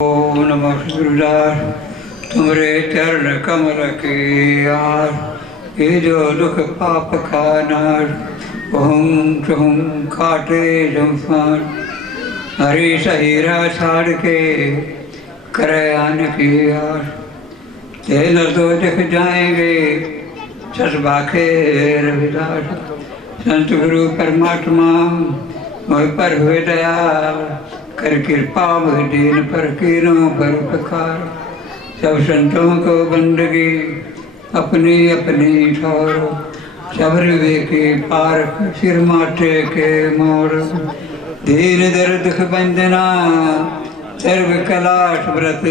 ओम नमः गुरुदास तुमरे चरण कमल के यार ये जो दुख पाप का नाश ओम तुम काटे जमसान हरी सहीरा छाड़ के करे आने की यार तेल तो दिख जाएंगे ससबाखे रविदास संत गुरु परमात्मा मुझ पर हुए दया कर कृपा दीन पर कीरों पर उपकार सब संतों को बंदगी अपनी अपनी ठौर सब विवेकी पार सिर माथे के मोर दीन दर्द बंदना सर्व कलाश व्रत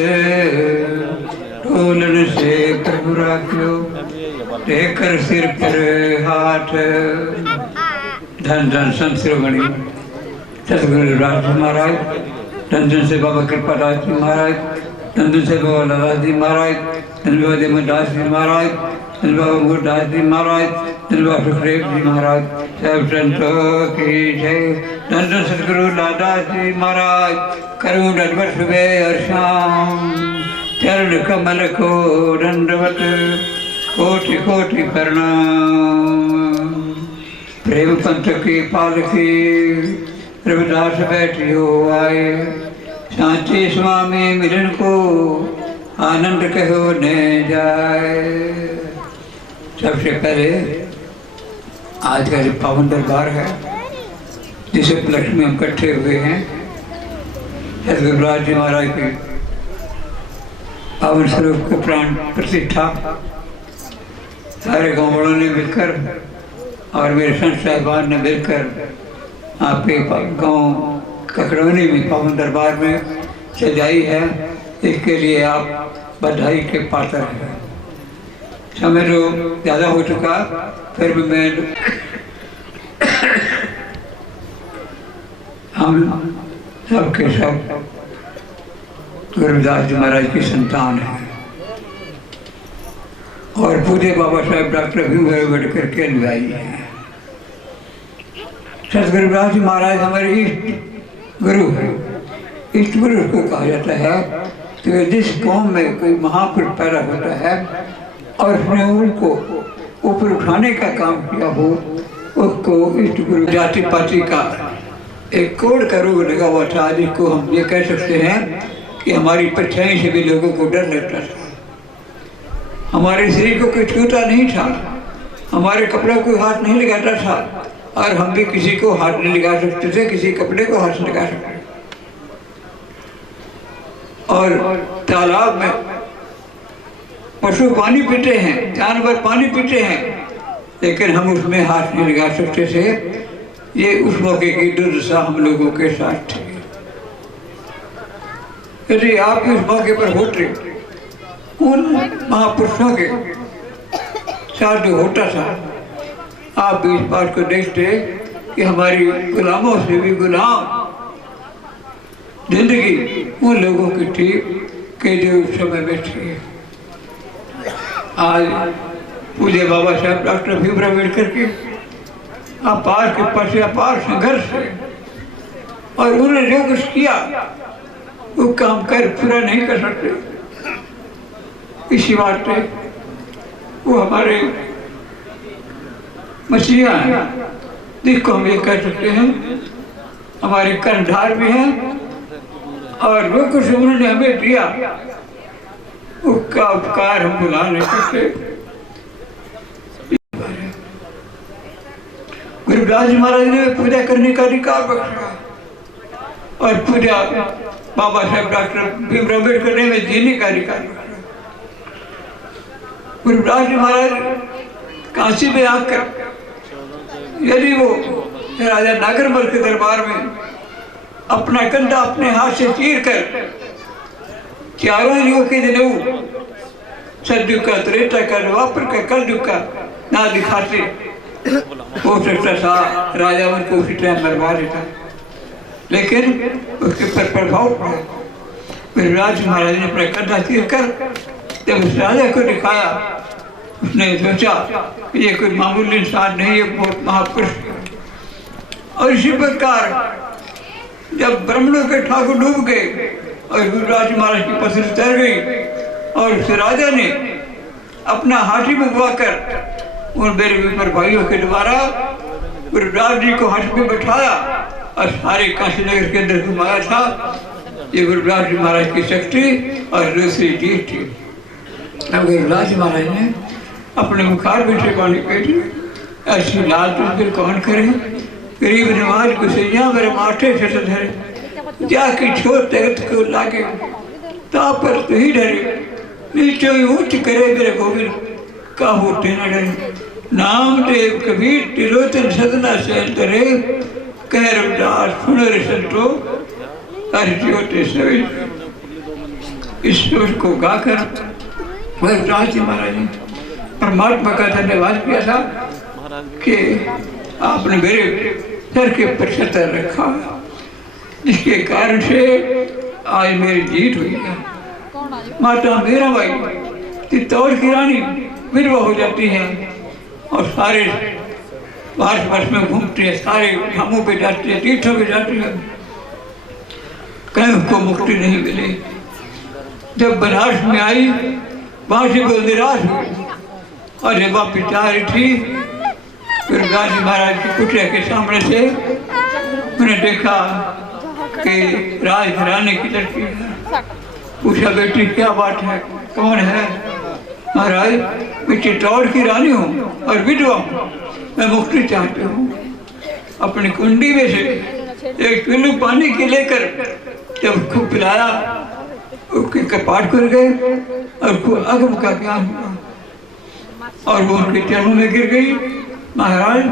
टोलन से प्रभु राख्यो देकर सिर पर हाथ धन धन संत शिरोमणि सतगुरु राज महाराज धन धन से बाबा कृपादास जी महाराज धन धन से बाबा लालास जी महाराज धन बाबा देवदास जी महाराज धन बाबा गुरदास जी महाराज धन बाबा सुखदेव जी महाराज सब संतों की जय धन धन सतगुरु लालास जी महाराज करूं दंडवत सुबह और शाम चरण कमल को दंडवत कोटि कोटि प्रणाम प्रेम पंथ की पालकी रविदास बैठी हो आए सांची स्वामी मिलन को आनंद कहो न जाए। सबसे पहले आज का जो पावन दरबार है जिस उपलक्ष्य में हम इकट्ठे हुए हैं सतगुरुराज जी महाराज के पावन स्वरूप को प्राण प्रतिष्ठा सारे गाँव वालों ने मिलकर और मेरे संत साहिबान ने मिलकर आपके गाँव ककरौनी में पावन दरबार में सजाई है। इसके लिए आप बधाई के पात्र हैं। समय जो ज़्यादा हो चुका फिर भी मैं हम सब के सब गुरुदास जी महाराज की संतान है और पूज्य बाबा साहेब डॉक्टर भीमराव अम्बेडकर के अनुयायी हैं। सतगुरुदास जी महाराज हमारे इष्ट गुरु हैं। इष्ट गुरु को कहा जाता है कि जिस कौम में कोई महापुरुष पैदा होता है और उसने उनको ऊपर उठाने का काम किया हो उसको इष्ट गुरु। जाति पाति का एक कोड का रोग लगा हुआ था जिसको हम ये कह सकते हैं कि हमारी परछाई से भी लोगों को डर लगता था। हमारे शरीर को कोई छूता नहीं था, हमारे कपड़ों को हाथ नहीं लगाता था और हम भी किसी को हाथ नहीं लगा सकते थे, किसी कपड़े को हाथ नहीं लगा सकते। और तालाब में पशु पानी पीते हैं, जानवर पानी पीते हैं, लेकिन हम उसमें हाथ नहीं लगा सकते थे। ये उस मौके की दुर्दशा हम लोगों के साथ थी। यदि आप इस मौके पर होते उन महापुरुषों के साथ जो होता था आप भी इस बात को देखते कि हमारी गुलामों से भी गुलाम जिंदगी उन लोगों की थी कि जो उस समय में थी। आज पूज्य बाबा साहेब डॉक्टर भीमराव अम्बेडकर के अपार के पीछे अपार संघर्ष है और उन्होंने जो कुछ किया वो काम कर पूरा नहीं कर सकते। इसी बात पे वो हमारे मसीहा हैं जिसको हम ये कह सकते हैं हमारे कर्णधार भी हैं और वो कुछ उन्होंने हमें दिया उसका उपकार हम भुला नहीं सकते। गुरुदास जी महाराज ने पूजा करने का अधिकार बख्शा और पूजा बाबा साहेब डॉक्टर भीमराव अम्बेडकर ने जीने का अधिकार बख्शा। गुरुदास जी महाराज काशी में आकर यदि वो राजा नागरमल के दरबार में अपना कंधा अपने हाथ से चीर कर चारों युगों के दिनों सतयुग का, त्रेता का, द्वापर का, कलयुग का ना दिखाते हो सकता था राजा उनको उसी टाइम मरवा देता, लेकिन उसके पर प्रभाव पड़ा। गुरुदास जी महाराज ने अपना कंधा चीर कर जब उस राजा को दिखाया उसने सोचा कि ये कोई मामूली इंसान नहीं, ये बहुत महापुरुष। और इसी प्रकार जब ब्राह्मणों के ठाकुर डूब गए और गुरुराज महाराज की पसली उतर गई और उस राजा ने अपना हाथी मंगवाकर उन मेरे ऊपर भाइयों के द्वारा गुरुराज जी को हाथी में बैठाया और सारे काशी नगर के अंदर घुमाया था। ये गुरुराज जी महाराज की शक्ति और दूसरी जीत थी। अब गुरुराज महाराज ने अपने मुखार में से पानी पेटी, ऐसी लाल तुझे कौन करे, गरीब नवाज को सैया मेरे माथे से धरे, जाके छोड़ तख्त को लागे ता पर तू ही डरे, नीचे ऊंच करे मेरे गोविंद का होते न डरे। नाम देव कबीर तिलोतन सदना से अंतरे, कह रविदास सुन रे संतो हर ज्योति सवे। इस सोच को गाकर गुरुराज जी महाराज ने परमात्मा का धन्यवाद किया था कि आपने मेरे सर के ऊपर छतर रखा, जिसके कारण से आज मेरी जीत हुई है। माता मीराबाई चित्तौड़ की रानी विधवा हो जाती है और सारे भारत वर्ष में घूमती है, सारे धामों पे जाती है, तीर्थों पे जाती है, कहीं उसको मुक्ति नहीं मिली। जब बनारस में आई वहाँ से वो निराश हुई और जब वापस जा रही थी गुरुदास जी महाराज की कुटिया के सामने से उन्हें देखा कि राजघराने की लड़की है। पूछा बेटी क्या बात है, कौन है? महाराज मैं चित्तौड़ की रानी हूँ और विधवा हूँ, मैं मुक्ति चाहती हूँ। अपनी कुंडी में से एक पिल्लू पानी के लेकर जब खूब पिलाया, उसके कपाट खुल गए और खूब अगम का ज्ञान हुआ और वो उनके चरणों में गिर गई। महाराज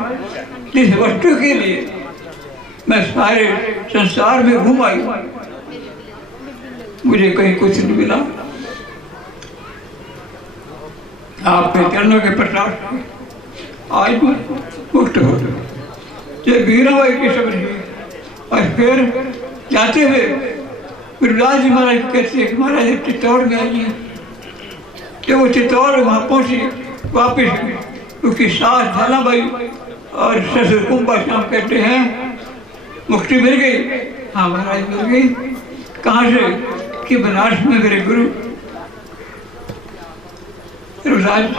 जिस वस्तु के लिए मैं सारे संसार में घूम आई, मुझे कहीं कुछ नहीं मिला, आपके चरणों के प्रताप से आज मुक्त हो गए। ये मीराबाई की समझ और फिर जाते हुए गुरुदास जी महाराज कहते हैं कि महाराज चित्तौड़ में आई है। जब वो चित्तौड़ वहाँ पहुँची वापिस उसकी सास झालाबाई और ससुर कुंभा श्याम कहते हैं मुक्ति मिल गई। हाँ महाराज मिल गई। कहाँ से? कि बनारस में मेरे गुरु गुरुराज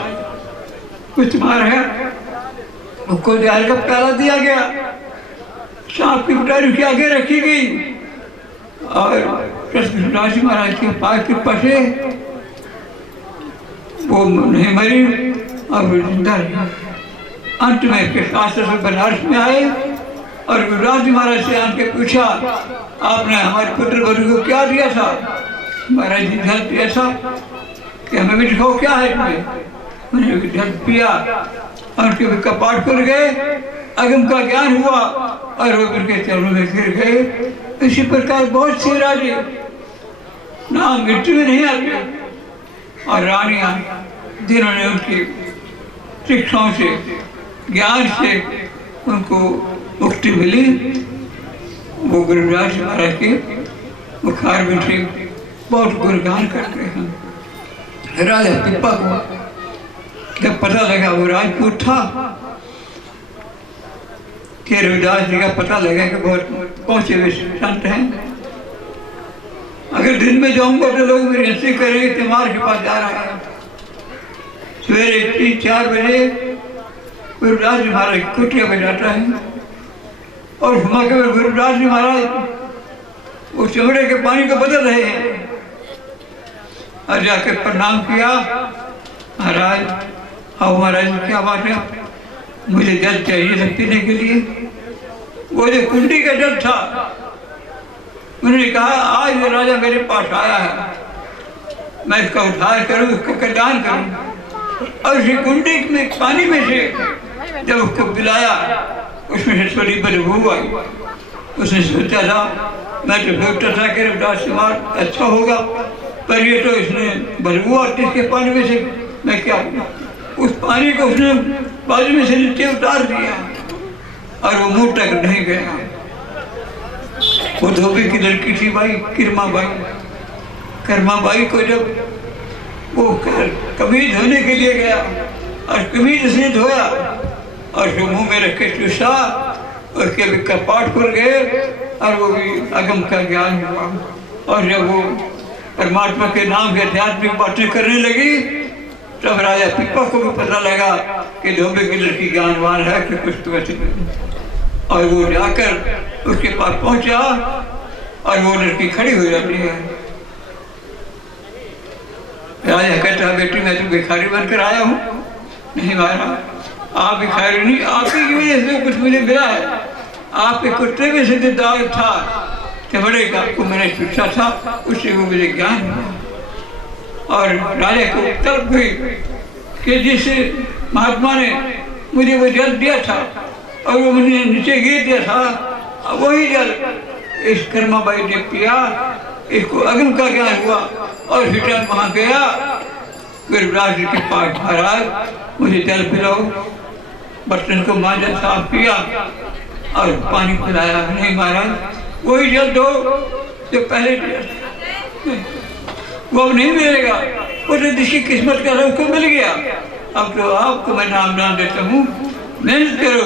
कुछ मार है, उसको जार का प्याला दिया गया, सांप की पिटारी के आगे रखी गई और गुरुदास जी महाराज के पास के पसे वो नहीं मरी और वो जिंदा रही। अंत में के शास्त्र से बनारस में आए और गुरुदास जी महाराज से आके पूछा आपने हमारे पुत्र बधू को क्या दिया था? महाराज जी जल पिया था कि हमें भी दिखाओ क्या है इसमें। मैंने जल पिया और उनके कपाट खुल गए, अगम का ज्ञान हुआ और वो उनके चरणों में गिर गए। इसी प्रकार बहुत से राजे ना मृत्यु में नहीं आते और रानियां जिन्होंने उनकी शिक्षाओं से ज्ञान से उनको मुक्ति मिली, वो गुरुदास जी महाराज के मुखार में से बहुत गुणगान करते हैं। राजा पिप्पा को जब पता लगा वो राजपूत था कि रविदास जी का पता लगा कि बहुत पहुंचे हुए संत हैं, अगर दिन में जाऊंगा तो लोग मेरी हंसी करेंगे तिमार के पास जा रहा है। सवेरे 3-4 बजे गुरुदास जी महाराज कुटिया में जाता है और मौके पर गुरुदास जी महाराज उस चमड़े के पानी को बदल रहे हैं और जाकर प्रणाम किया। महाराज आओ महाराज क्या बात है? मुझे जल चाहिए था पीने के लिए। वो जो कुंडी का जल था, उन्होंने कहा आज ये राजा मेरे पास आया है, मैं इसका उद्धार करूँ, इसको कल्याण करूँ। और उसी कुंडी में पानी में से जब उसको पिलाया उसमें से थोड़ी बदबू आई। उसने सोचा था, मैं तो सोचता था कि रविदास जी महाराज अच्छा होगा, पर ये तो इसने बदबू आती इसके पानी में से, मैं क्या उस पानी को उसने बाजू में से नीचे उतार दिया और वो मुंह तक नहीं गया। वो धोबी की लड़की थी भाई किरमा बाई को जब वो कमीज धोने के लिए गया और कमीज उसने धोया और जो मुंह में रखे चूसा, उसके भी कपाट खुल गए और वो भी अगम का ज्ञान हुआ। और जब वो परमात्मा के नाम के आध्यात्मिक बातें करने लगी तब राजा पिप्पा को भी पता लगा कि धोबे की लड़की ज्ञानवान है कि कुछ तो ऐसे। और वो जाकर उसके पास पहुंचा और वो लड़की खड़ी हो जाती है। राजा कहता है बेटी मैं तो भिखारी बनकर आया हूँ। नहीं महाराज आप भिखारी नहीं, आपकी वजह से कुछ मुझे मिला है। आपके कुत्ते में से जो दाग था चमड़े का आपको मैंने पूछा था, उससे वो मुझे ज्ञान हुआ। और राजा को तलब हुई कि जिस महात्मा ने मुझे वो जल दिया था और वो मुझे नीचे गिर दिया था, वही जल इस कर्माबाई ने पिया, इसको अग्नि का ज्ञान हुआ। और हिटलर वहाँ गया गुरुराज जी के पास, महाराज मुझे जल पिलाओ। बर्तन को मांझा साफ किया और पानी पिलाया। नहीं महाराज वही जल दो जो पहले दिया, वो अब नहीं मिलेगा। वो तो जिसकी किस्मत का उसको मिल गया। अब तो आपको मैं नाम देता हूँ, मेहनत करो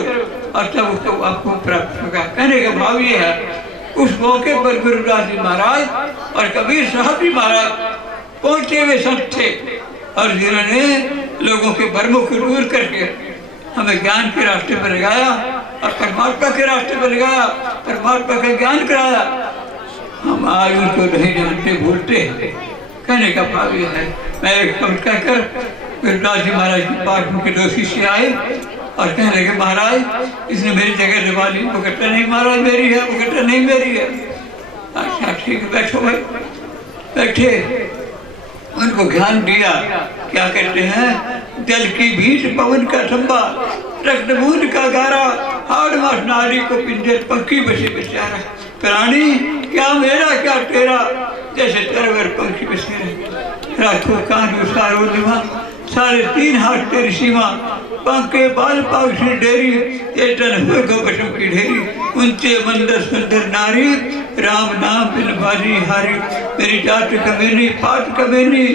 और तब उसको आपको प्राप्त होगा। कहने का भाव ये है उस मौके पर गुरुदास जी महाराज और कबीर साहब जी महाराज पहुंचे हुए संत थे और जिन्होंने लोगों के भ्रमों को दूर करके हमें ज्ञान के रास्ते पर लगाया और परमात्मा के रास्ते पर लगाया, परमात्मा का ज्ञान कराया। हम आज उनको नहीं जानते, भूलते हैं। कहने का भाव यह है, मैं एक शब्द कहकर गुरुदास जी महाराज के पास उनके दो शिष्य आए और कहने लगे महाराज इसने मेरी जगह दबा ली। वो कहता नहीं महाराज मेरी है, वो कहता नहीं मेरी है। अच्छा ठीक है बैठो भाई। बैठे, उनको ज्ञान दिया। क्या कहते हैं, जल की भीत पवन का खंबा, रक्त बूंद का गारा, हाड़ मास नारी को पिंजर पंखी बसे बेचारा। प्राणी क्या मेरा क्या तेरा, जैसे तरवर पंखी बसे रहे। राखो कान उसारो निभा, 3.5 हाथ तेरी सीमा, पंखे बाल पाग से डेरी, ये तन हुए गो बसम की ढेरी। ऊंचे मंदिर सुंदर नारी, राम नाम बिन बाजी हारी। मेरी जात कमेनी पात कमेनी,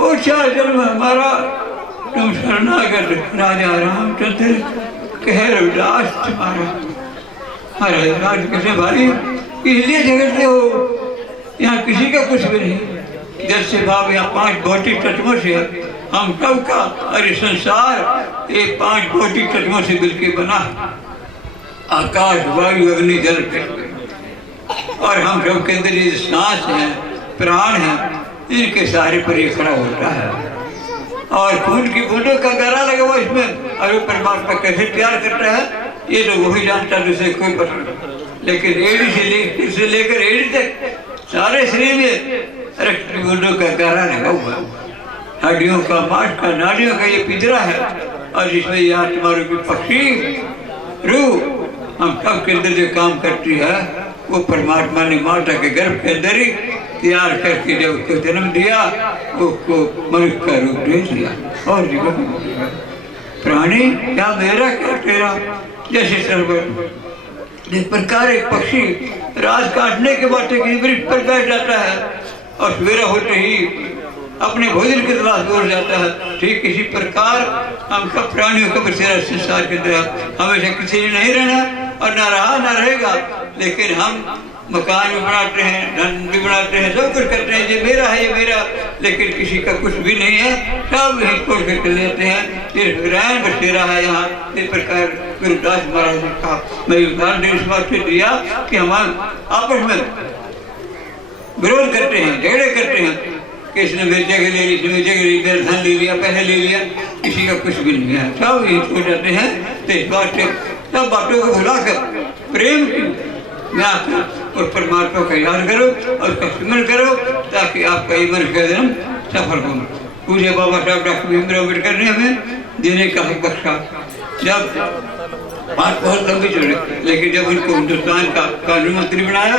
ऊंचा जन्म हमारा, तुम शरणागत राजा रामचंद्र, कह रविदास तुम्हारा। अरे राज कैसे भाई, इसलिए झगड़ते हो, यहाँ किसी का कुछ भी नहीं। जैसे भाव यहाँ 5 भौतिक तत्वों से हम सब का, अरे संसार ये 5 भौतिक तत्वों से मिलकर बना, आकाश वायु अग्नि जल। और हम सब के अंदर ये सांस है, प्राण है, इनके सहारे पर ये खड़ा होता है। और खून की बूंदों का गहरा लगा हुआ इसमें। और वो परमात्मा कैसे प्यार करता है ये तो वही जानता है, दूसरे कोई पता नहीं। लेकिन एड़ी से लेकर एड़ी तक सारे शरीर में रक्त की बूंदों का गहरा लगा हुआ है। हड्डियों का, मांस का, नाड़ियों का ये पिंजरा है और जिसमें ये आत्मा रूपी पक्षी रूह हम सब के अंदर जो काम करती है वो परमात्मा ने माता के गर्भ के अंदर ही तैयार करके जब उसको जन्म दिया, उसको मनुष्य का रूप दे दिया और जीवन दिया। प्राणी क्या मेरा क्या तेरा, जैसे सर्वर। इस प्रकार एक पक्षी रात काटने के बाद वृक्ष पर बैठ जाता है और सवेरा होते ही अपने भोजन की तलाश दूर जाता है। ठीक इसी प्रकार हम सब प्राणियों का बसेरा संसार के अंदर हमेशा किसी ने नहीं रहना और ना रहा ना रहेगा। लेकिन हम मकान भी बनाते हैं, धन भी बनाते हैं, सब कुछ करते हैं, ये मेरा है ये मेरा, लेकिन किसी का कुछ भी नहीं है, सब यही छोड़ कर चले जाते हैं। ये रैन बसेरा है यहाँ। इस प्रकार गुरुदास महाराज ने कहा, मैं उदाहरण इस बात से दिया कि हम आपस में विरोध करते हैं, झगड़े करते हैं कि इसने मेरी जगह ले ली, इसने मेरी जगह ले ली, मेरा धन ले लिया, पैसे ले लिया, किसी का कुछ भी नहीं है। सब यही छोड़ जाते हैं। तो इस बात से सब बातों को भुलाकर प्रेम की में आकर और परमात्मा का याद करो और उसका स्मरण करो ताकि आपका ये मनुष्य का जन्म सफल हो। पूरे बाबा साहब डॉक्टर भीमराव अम्बेडकर ने हमें देने का हक बख्शा। जब बात बहुत लंबी चली, लेकिन जब उनको हिंदुस्तान का कानून मंत्री बनाया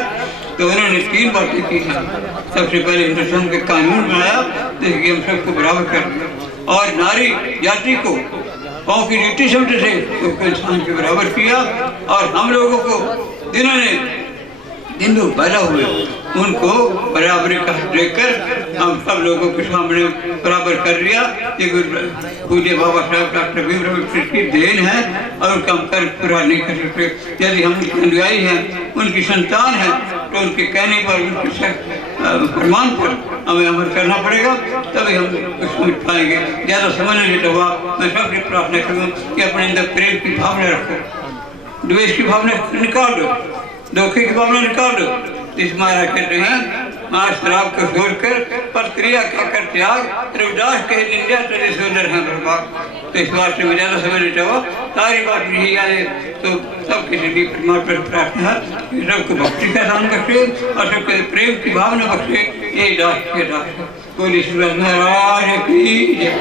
तो उन्होंने 3 बातें की हैं। सबसे पहले हिंदुस्तान का कानून बनाया जिससे हम सबको बराबर कर दिया और नारी जाति को पाँव की रीति शब्द से उसको इंसान के बराबर किया। और हम लोगों को जिन्होंने हिंदू पैदा हुए उनको बराबरी का देकर हम सब लोगों के सामने बराबर कर दिया। ये पूज्य बाबा साहब डॉक्टर भीमराव अम्बेडकर की देन है और उनका हम कर पूरा नहीं कर सकते। यदि हम उनके अनुयायी हैं, उनकी संतान है, तो उनके कहने पर फरमान पर हमें अमल करना पड़ेगा, तभी हम उसको मिट पाएंगे। ज़्यादा समय नहीं लेता हुआ मैं सबसे प्रार्थना करूँ कि अपने अंदर प्रेम की भावना रखो, द्वेष की भावना निकाल दो, धोखे की भावना निकाल दो। इस महाराज कहते हैं आज शराब को छोड़कर पर क्रिया का कर त्याग, रविदास कहे निंदा तेरे सुंदर है बर्बाद। तो इस बात से मैं ज़्यादा समय नहीं चाहूँ, सारी बात यही आए तो सब किसी भी परमात्मा से प्रार्थना है कि सबको भक्ति का दान बख्शे और सबके प्रेम की भावना बख्शे। ये दास के दास बोली श्री महाराज की जय।